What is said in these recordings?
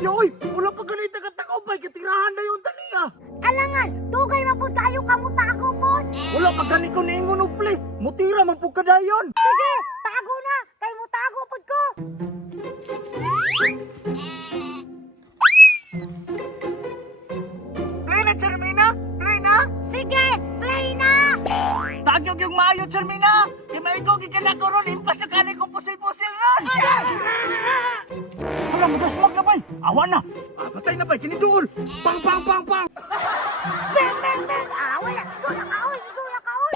Yoy, wala pa ganito katakopay, katirahan na yung taniya. Alangan, dugay man pud kayo kamuta ako pod. Wala pa ganito ni ingon upli, mutira man po kadayon. Sige, tago na, kay mo tago pod ko. Play na, Charmina! Play na! Sige, play na. Tagyog yung maayo, Charmina! Di maigo, gikan ako ron, impas na kanay kong pusil-pusil ron! Wala, magasmag na, bay! Awa na! Patay na, bay! Kiniduol! Pang, pang, pang, pang! Bang, bang, bang. Wala, igo na kaoy, igo na kaoy.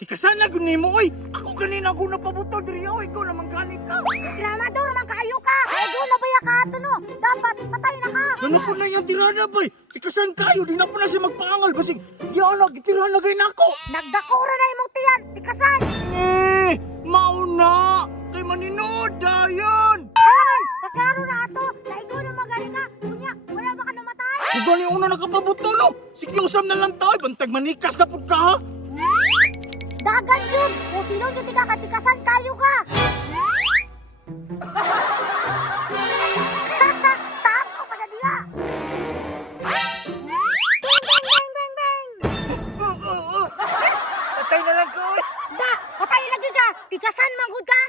Tikasan na, gunin mo, oy! Ako kanina ako napabuto, diri, oy! Ikaw naman gani ka! Reklamador man kayo ka. Igo na ba ya ka no? Dapat patay na ka. Ano po na yung tirada, bay? Tikasan kayo, di na po na siya magpaangal, basig, yan na, gitirahan na gayon ako! Nagdakura na imong tiyan, tikasan. Mauna! Kay maninood, dayan! Alangan, kaklaro na ato. Naigo na magaling ka. Kunya, wala ba ka namatay? Kung gani una nakapabuto, no? Sige, usam na lang tayo, bantag manikas na po ka, ha? Dagan yun. Kung sino yung tiga katikasan kayo ka. Tako pa na diya. Bang, bang, bang, bang, bang. Patay na lang ko, eh! Da, patay lagi ka. Tikasan manggod ka.